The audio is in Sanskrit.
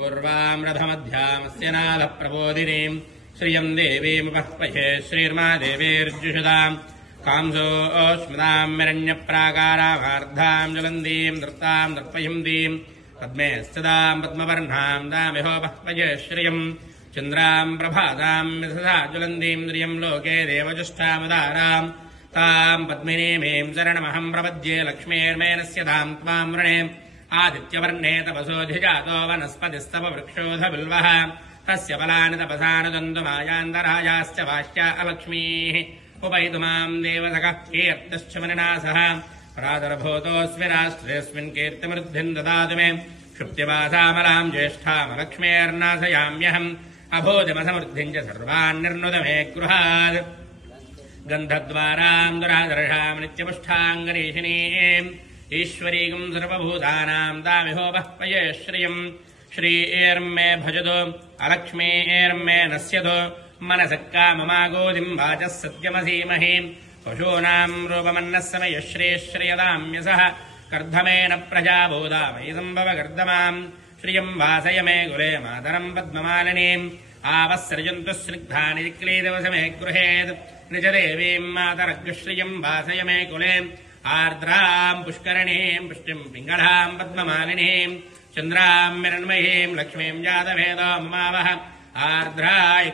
पूर्वाम् रथमध्यामस्य नादप्रबोधिनीम् श्रियम् देवीमुपह्वये श्रीर्मा देवीर्जुषदाम् कांसोऽस्मदाम् हिरण्यप्राकारामार्धाम् ज्वलन्तीम् नृत्ताम् दर्पयन्तीम् पद्मे स्थिताम् पद्मवर्णाम् दामिहोपह्वये श्रियम् चन्द्राम् प्रभाताम् विधसा ज्वलन्तीम् श्रियम् लोके देवजुष्टामुदाराम् ताम् पद्मिनीमीम् शरणमहम् प्रपद्ये लक्ष्मीर्मेनस्य ताम् त्वाम् वृणे आदित्यवर्णे तपसोऽधिजातो वनस्पतिस्तव वृक्षोऽधबिल्वः तस्य फलानि तपसानुदन्तुमायान्तरायाश्च वाश्या अलक्ष्मीः उपैतुमाम् देवसखः कीर्तिश्च मनिनासः प्रादुर्भूतोऽस्मि राष्ट्रेऽस्मिन् कीर्तिमृद्धिम् ददातु मे क्षुप्तिवासामलाम् ज्येष्ठामलक्ष्मीर्नाशयाम्यहम् अभूतिमसमृद्धिम् च सर्वान् निर्नुद मे गृहात् गन्धद्वाराम् दुरादर्शाम् नित्यपुष्ठाङ्गरीषिणीम् ईश्वरीकम् सर्वभूतानाम् तामिहोपह्वये श्रियम् श्रीर्मे भजतु अलक्ष्मीर्मे नश्यतु मनसः काममागोदिम् वाचः सत्यमसीमहि पशूनाम् रूपमन्नः समयः श्रीश्रियदाम्यसः कर्धमेन प्रजाबोधामयि सम्भव कर्दमाम् श्रियम् वासय मे कुले मातरम् पद्ममालिनीम् आवत्सर्जन्तु स्निग्धानि क्लीदवसमे गृहेत् निजदेवीम् मातरग्श्रियम् वासय मे कुले आर्द्राम् पुष्करणीम् पुष्टिम् पिङ्गळाम् पद्ममालिनीम् चन्द्राम् हिरण्मयीम् लक्ष्मीम् जातवेदो ममावह आर्द्राय